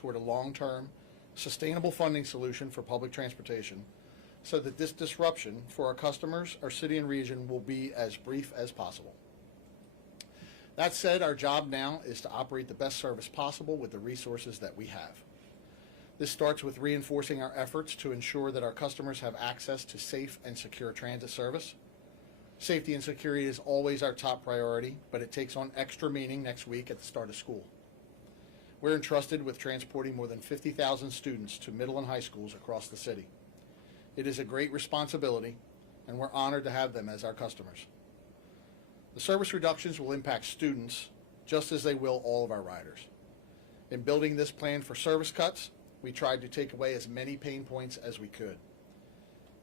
toward a long-term, sustainable funding solution for public transportation so that this disruption for our customers, our city and region will be as brief as possible. That said, our job now is to operate the best service possible with the resources that we have. This starts with reinforcing our efforts to ensure that our customers have access to safe and secure transit service. Safety and security is always our top priority, but it takes on extra meaning next week at the start of school. We're entrusted with transporting more than 50,000 students to middle and high schools across the city. It is a great responsibility, and we're honored to have them as our customers. The service reductions will impact students just as they will all of our riders. In building this plan for service cuts, we tried to take away as many pain points as we could.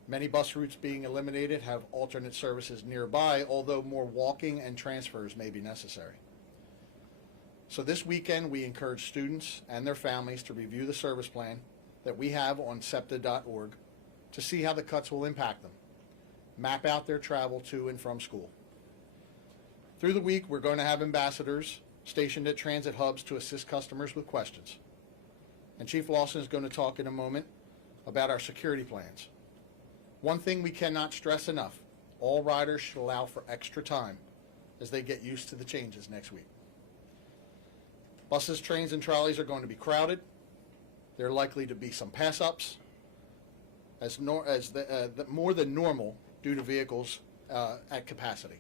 Many bus routes being eliminated have alternate services nearby, although more walking and transfers may be necessary. So this weekend, we encourage students and their families to review the service plan that we have on SEPTA.org to see how the cuts will impact them. Map out their travel to and from school. Through the week, we're going to have ambassadors stationed at transit hubs to assist customers with questions. And Chief Lawson is going to talk in a moment about our security plans. One thing we cannot stress enough, all riders should allow for extra time as they get used to the changes next week. Buses, trains, and trolleys are going to be crowded. There are likely to be some pass-ups more than normal due to vehicles at capacity.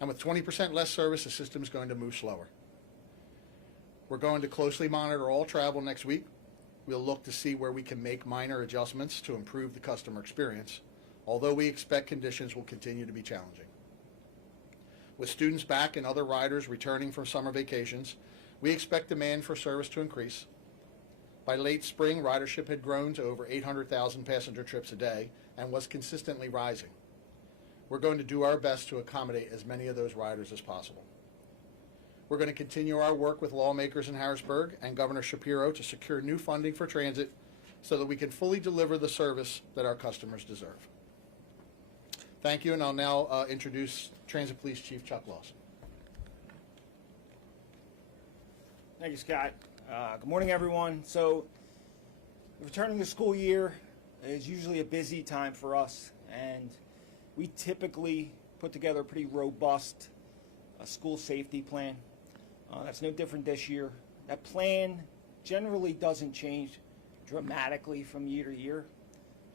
And with 20% less service, the system is going to move slower. We're going to closely monitor all travel next week. We'll look to see where we can make minor adjustments to improve the customer experience, although we expect conditions will continue to be challenging. With students back and other riders returning from summer vacations, we expect demand for service to increase. By late spring, ridership had grown to over 800,000 passenger trips a day and was consistently rising. We're going to do our best to accommodate as many of those riders as possible. We're going to continue our work with lawmakers in Harrisburg and Governor Shapiro to secure new funding for transit so that we can fully deliver the service that our customers deserve. Thank you, and I'll now introduce Transit Police Chief Chuck Lawson. Thank you, Scott. Good morning, everyone. So, returning to the school year is usually a busy time for us, and we typically put together a pretty robust school safety plan. That's no different this year. That plan generally doesn't change dramatically from year to year.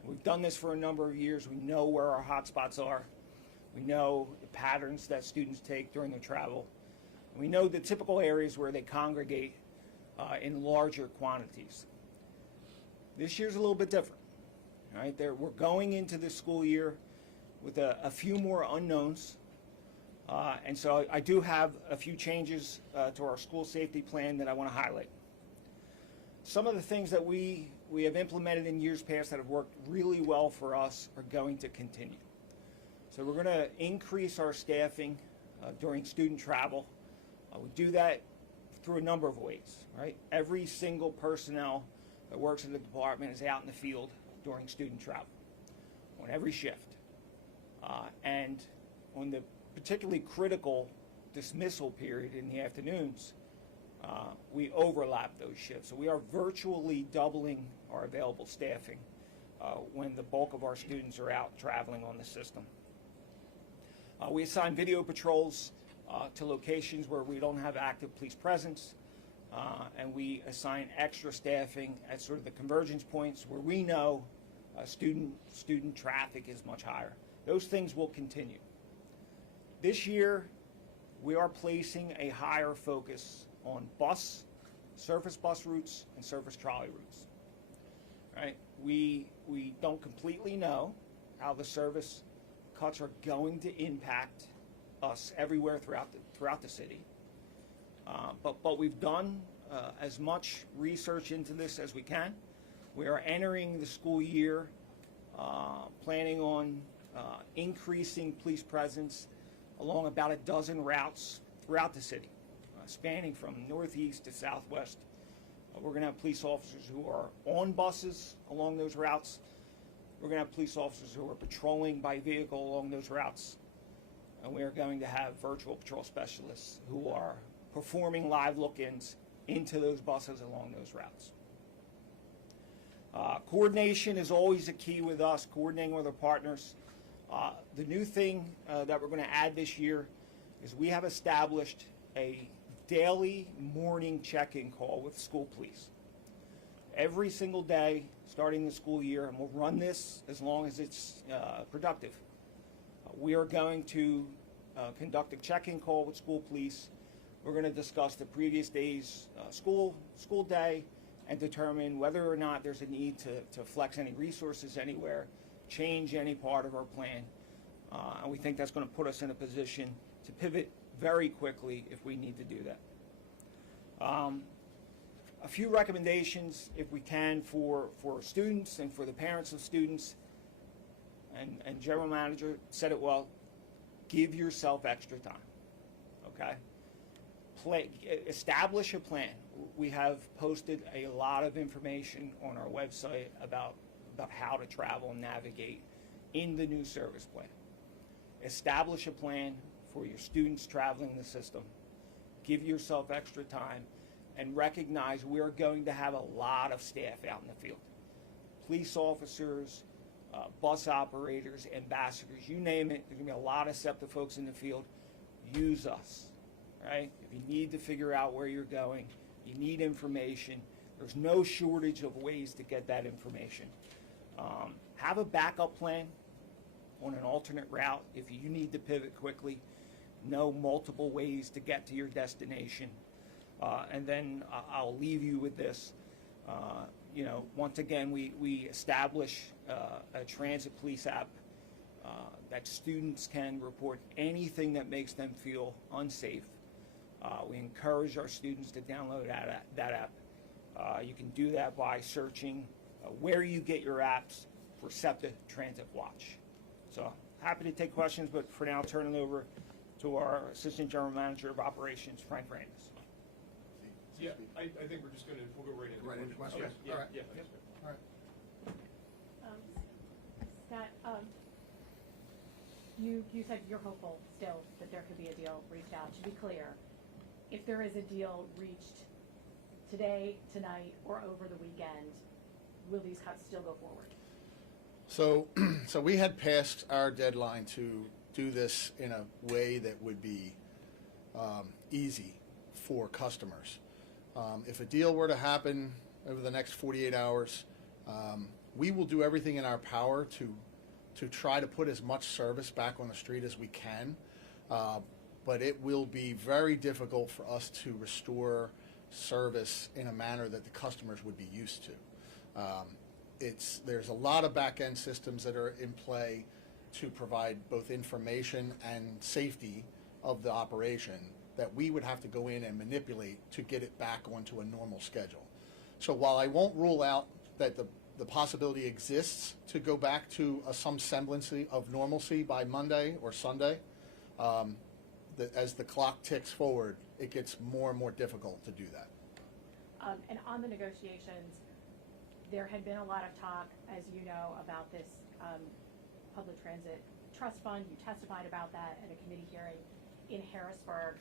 We've done this for a number of years. We know where our hot spots are. We know the patterns that students take during their travel. And we know the typical areas where they congregate in larger quantities. This year's a little bit different. All right, we're going into this school year with a few more unknowns. And so I do have a few changes to our school safety plan that I want to highlight. Some of the things that we have implemented in years past that have worked really well for us are going to continue. So we're going to increase our staffing during student travel. We do that through a number of ways, right? Every single personnel that works in the department is out in the field during student travel on every shift. And on the particularly critical dismissal period in the afternoons, we overlap those shifts. So we are virtually doubling our available staffing when the bulk of our students are out traveling on the system. We assign video patrols to locations where we don't have active police presence, and we assign extra staffing at sort of the convergence points where we know student traffic is much higher. Those things will continue. This year, we are placing a higher focus on surface bus routes and surface trolley routes. Right? We don't completely know how the service cuts are going to impact us everywhere throughout the city, but we've done as much research into this as we can. We are entering the school year planning on increasing police presence along about a dozen routes throughout the city, spanning from northeast to southwest. We're going to have police officers who are on buses along those routes. We're going to have police officers who are patrolling by vehicle along those routes. And we are going to have virtual patrol specialists who are performing live look-ins into those buses along those routes. Coordination is always a key with us, coordinating with our partners. The new thing that we're going to add this year is we have established a daily morning check-in call with school police. Every single day, starting the school year, and we'll run this as long as it's productive. We are going to conduct a check-in call with school police. We're going to discuss the previous day's school day and determine whether or not there's a need to flex any resources anywhere, change any part of our plan. And we think that's going to put us in a position to pivot very quickly if we need to do that. A few recommendations, if we can, for students and for the parents of students, and General Manager said it well, give yourself extra time, okay? Establish a plan. We have posted a lot of information on our website about how to travel and navigate in the new service plan. Establish a plan for your students traveling the system. Give yourself extra time and recognize we're going to have a lot of staff out in the field. Police officers, bus operators, ambassadors, you name it, there's going to be a lot of SEPTA folks in the field. Use us, right? If you need to figure out where you're going, you need information, there's no shortage of ways to get that information. Have a backup plan on an alternate route if you need to pivot quickly. Know multiple ways to get to your destination. And then I'll leave you with this. Once again, we establish a transit police app that students can report anything that makes them feel unsafe. We encourage our students to download that app. You can do that by searching where you get your apps for SEPTA Transit Watch. So happy to take questions, but for now, I'll turn it over to our Assistant General Manager of Operations, Frank Randis. Yeah, I think we'll go right into Right into questions? Okay. Yeah, All right. yeah, that's good. All right. Scott, you said you're hopeful still that there could be a deal reached out. To be clear, if there is a deal reached today, tonight, or over the weekend, will these cuts still go forward? So we had passed our deadline to do this in a way that would be easy for customers. If a deal were to happen over the next 48 hours, we will do everything in our power to try to put as much service back on the street as we can, but it will be very difficult for us to restore service in a manner that the customers would be used to. There's a lot of back-end systems that are in play to provide both information and safety of the operation that we would have to go in and manipulate to get it back onto a normal schedule. So while I won't rule out that the possibility exists to go back to some semblance of normalcy by Monday or Sunday, as the clock ticks forward, it gets more and more difficult to do that. And on the negotiations, there had been a lot of talk, as you know, about this public transit trust fund. You testified about that at a committee hearing in Harrisburg.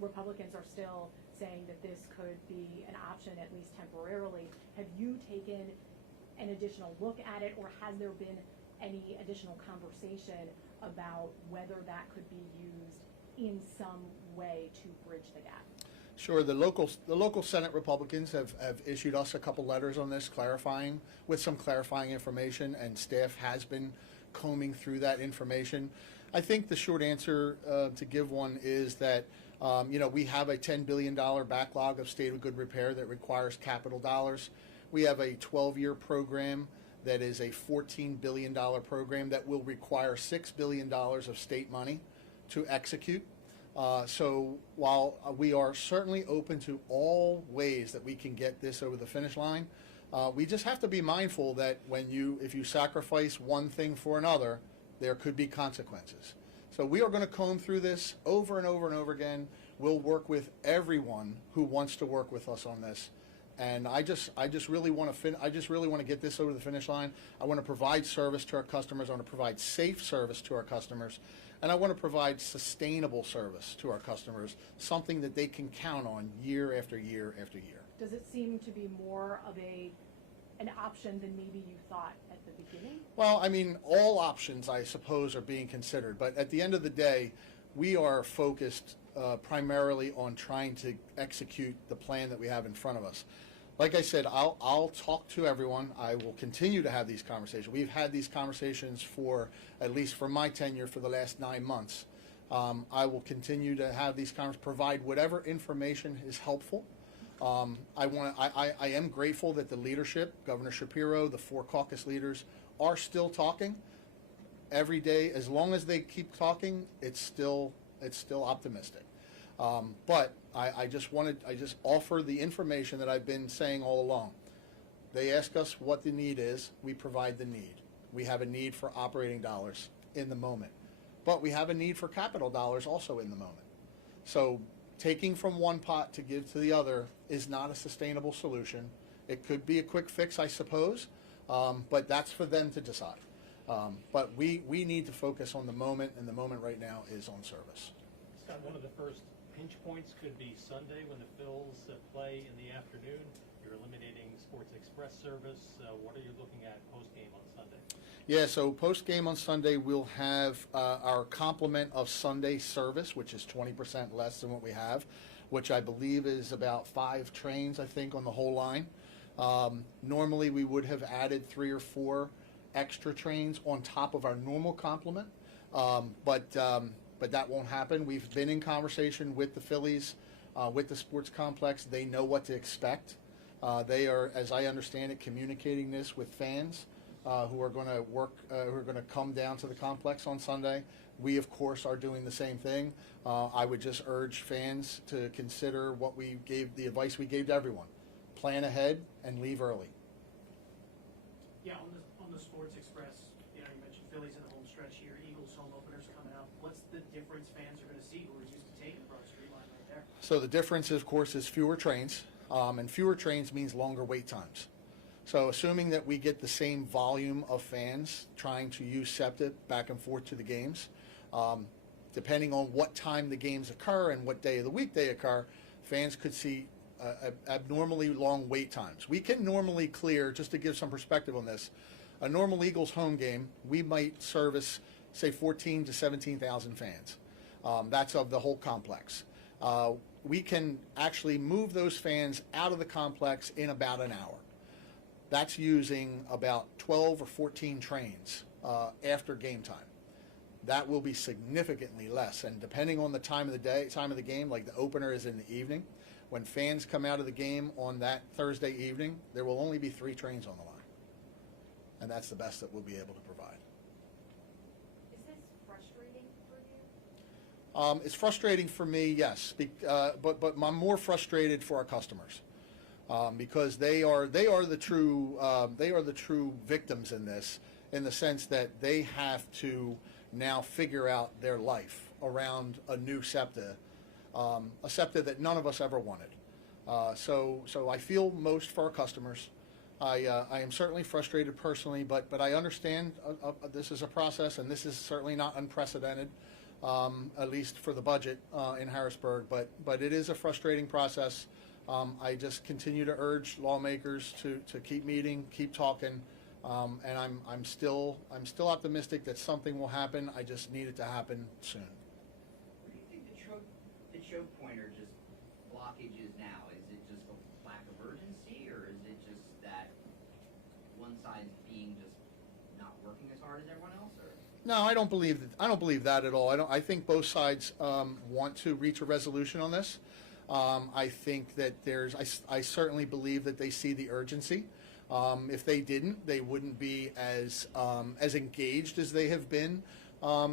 Republicans are still saying that this could be an option, at least temporarily. Have you taken an additional look at it, or has there been any additional conversation about whether that could be used in some way to bridge the gap? Sure. The local Senate Republicans have issued us a couple letters on this, clarifying with some clarifying information, and staff has been combing through that information. I think the short answer to give one is that we have a $10 billion backlog of state of good repair that requires capital dollars. We have a 12-year program that is a $14 billion program that will require $6 billion of state money to execute. So while we are certainly open to all ways that we can get this over the finish line, we just have to be mindful that if you sacrifice one thing for another, there could be consequences. So we are going to comb through this over and over and over again. We'll work with everyone who wants to work with us on this. And I just really want to get this over the finish line. I want to provide service to our customers. I want to provide safe service to our customers, and I want to provide sustainable service to our customers, something that they can count on year after year after year. Does it seem to be more of an option than maybe you thought at the beginning? Well, I mean, all options, I suppose, are being considered. But at the end of the day, we are focused primarily on trying to execute the plan that we have in front of us. Like I said, I'll talk to everyone. I will continue to have these conversations. We've had these conversations for, at least for my tenure, for the last 9 months. I will continue to have these conversations, provide whatever information is helpful. I am grateful that the leadership, Governor Shapiro, the 4 caucus leaders, are still talking every day. As long as they keep talking, it's still optimistic. But I just offer the information that I've been saying all along. They ask us what the need is. We provide the need. We have a need for operating dollars in the moment, but we have a need for capital dollars also in the moment. So taking from one pot to give to the other is not a sustainable solution. It could be a quick fix, I suppose, but that's for them to decide. But we need to focus on the moment, and the moment right now is on service. Scott, one of the first pinch points could be Sunday when the Phils play in the afternoon. You're eliminating Sports Express service. What are you looking at post-game on Sunday? Yeah, so post-game on Sunday, we'll have our complement of Sunday service, which is 20% less than what we have, which I believe is about 5 trains, I think, on the whole line. Normally, we would have added 3 or 4 extra trains on top of our normal complement, but that won't happen. We've been in conversation with the Phillies, with the sports complex. They know what to expect. They are, as I understand it, communicating this with fans who are going to come down to the complex on Sunday. We, of course, are doing the same thing. I would just urge fans to consider the advice we gave to everyone. Plan ahead and leave early. Yeah, on the Sports Express, you mentioned Phillies in the home stretch here, Eagles home openers coming up. What's the difference fans are going to see who are used to taking the Broad Street line right there? So the difference, of course, is fewer trains, and fewer trains means longer wait times. So assuming that we get the same volume of fans trying to use SEPTA back and forth to the games, depending on what time the games occur and what day of the week they occur, fans could see abnormally long wait times. We can normally clear, just to give some perspective on this, a normal Eagles home game, we might service, say, 14 to 17,000 fans. That's of the whole complex. We can actually move those fans out of the complex in about an hour. That's using about 12 or 14 trains after game time. That will be significantly less, and depending on the time of the game, like the opener is in the evening, when fans come out of the game on that Thursday evening, there will only be 3 trains on the line. And that's the best that we'll be able to provide. Is this frustrating for you? It's frustrating for me, yes, but I'm more frustrated for our customers because they are the true victims in this, in the sense that they have to now figure out their life around a new SEPTA, a SEPTA that none of us ever wanted. So I feel most for our customers. I am certainly frustrated personally, but I understand this is a process, and this is certainly not unprecedented, at least for the budget in Harrisburg. But it is a frustrating process. I just continue to urge lawmakers to keep meeting, keep talking, and I'm still optimistic that something will happen. I just need it to happen soon. Where do you think the choke point or just blockage is now? Is it just a lack of urgency, or is it just that one side's being just not working as hard as everyone else? Or? No, I don't believe that at all. I think both sides want to reach a resolution on this. I think that I certainly believe that they see the urgency. If they didn't, they wouldn't be as engaged as they have been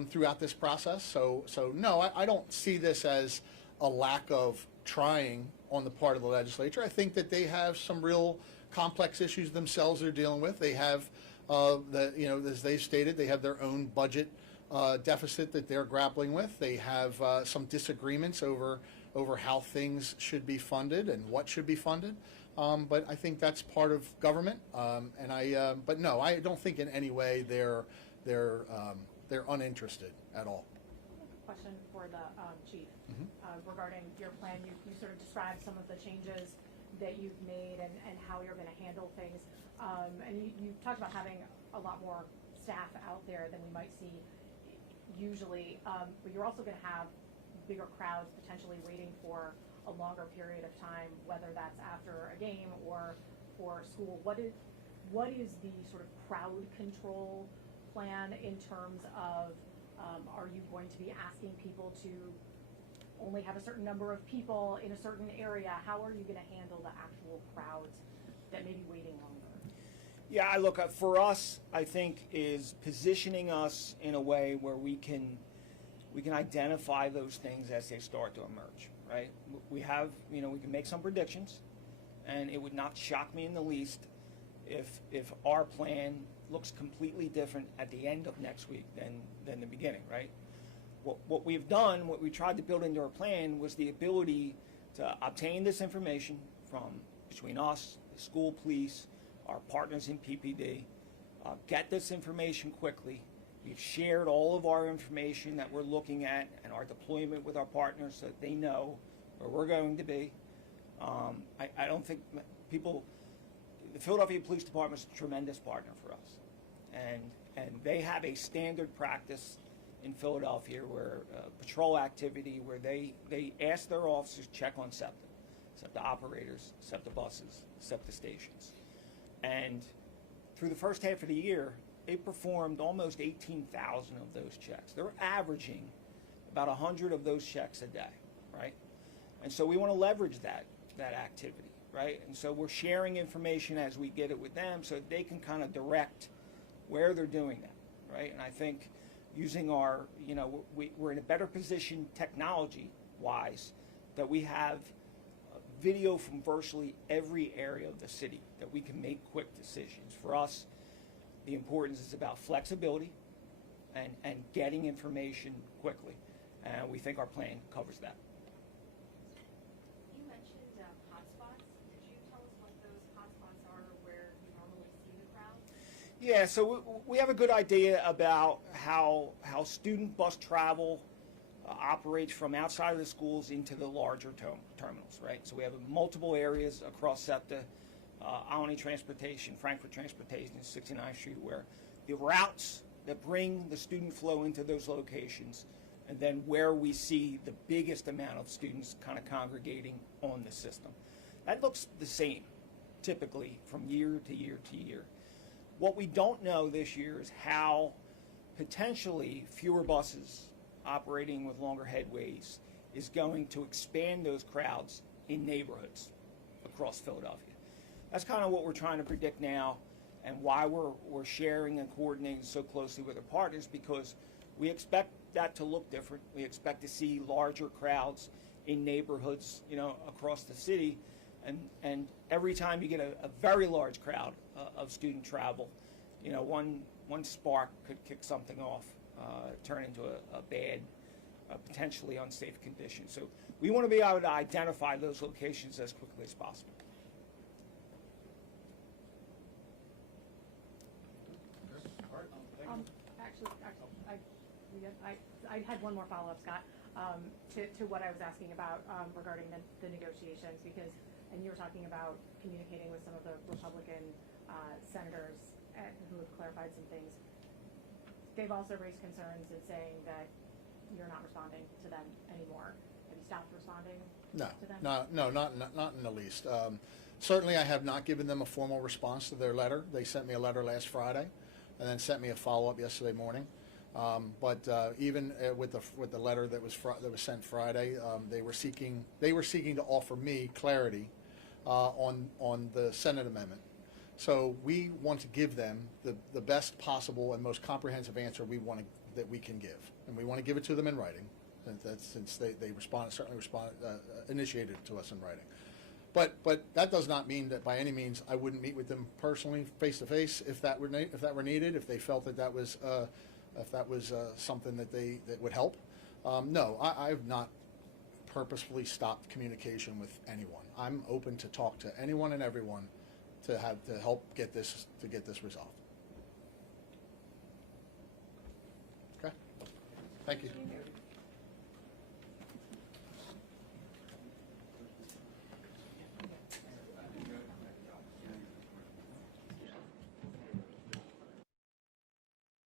throughout this process. So no, I don't see this as a lack of trying on the part of the legislature. I think that they have some real complex issues themselves they're dealing with. They have, as they've stated, they have their own budget deficit that they're grappling with. They have some disagreements over how things should be funded and what should be funded. But I think that's part of government. But no, I don't think in any way they're uninterested at all. Question for the chief Mhm. regarding your plan. You sort of described some of the changes that you've made and how you're going to handle things. And you talked about having a lot more staff out there than we might see usually. But you're also going to have bigger crowds potentially waiting for a longer period of time, whether that's after a game or for school. What is the sort of crowd control plan in terms of, are you going to be asking people to only have a certain number of people in a certain area? How are you going to handle the actual crowds that may be waiting longer? Yeah, I look for us, I think, is positioning us in a way where we can identify those things as they start to emerge, right? We have, we can make some predictions, and it would not shock me in the least if our plan looks completely different at the end of next week than the beginning, right? What we've done, what we tried to build into our plan was the ability to obtain this information from between us, the school police, our partners in PPD, get this information quickly. We've shared all of our information that we're looking at and our deployment with our partners so that they know where we're going to be. I don't think people, the Philadelphia Police Department is a tremendous partner for us. And they have a standard practice in Philadelphia where patrol activity where they ask their officers to check on SEPTA, SEPTA operators, SEPTA buses, SEPTA stations. And through the first half of the year, they performed almost 18,000 of those checks. They're averaging about 100 of those checks a day, right? And so we want to leverage that activity, right? And so we're sharing information as we get it with them so they can kind of direct where they're doing that, right? And I think using our, we're in a better position technology-wise that we have video from virtually every area of the city that we can make quick decisions. For us, the importance is about flexibility and getting information quickly. And we think our plan covers that. You mentioned hotspots. Could you tell us what those hotspots are where you normally see the crowds? Yeah, so we have a good idea about how student bus travel operates from outside of the schools into the larger terminals, right? So we have multiple areas across SEPTA, Alany Transportation, Frankfurt Transportation, 69th Street, where the routes that bring the student flow into those locations, and then where we see the biggest amount of students kind of congregating on the system. That looks the same, typically, from year to year to year. What we don't know this year is how potentially fewer buses operating with longer headways is going to expand those crowds in neighborhoods across Philadelphia. That's kind of what we're trying to predict now and why we're sharing and coordinating so closely with our partners, because we expect that to look different. We expect to see larger crowds in neighborhoods, across the city. And every time you get a very large crowd of student travel, one spark could kick something off, turn into a bad, potentially unsafe condition. So we want to be able to identify those locations as quickly as possible. I had one more follow-up, Scott, to what I was asking about regarding the negotiations, because, and you were talking about communicating with some of the Republican senators who have clarified some things. They've also raised concerns in saying that you're not responding to them anymore. Have you stopped responding to them? No, not in the least. Certainly, I have not given them a formal response to their letter. They sent me a letter last Friday, and then sent me a follow-up yesterday morning. But even with the letter that was sent Friday, they were seeking to offer me clarity on the Senate amendment. So we want to give them the best possible and most comprehensive answer that we can give, and we want to give it to them in writing, since they initiated it to us in writing. But that does not mean that by any means I wouldn't meet with them personally, face to face, if that were needed, if they felt that was something that would help. No, I've not purposefully stopped communication with anyone. I'm open to talk to anyone and everyone to help get this resolved. Okay? Thank you.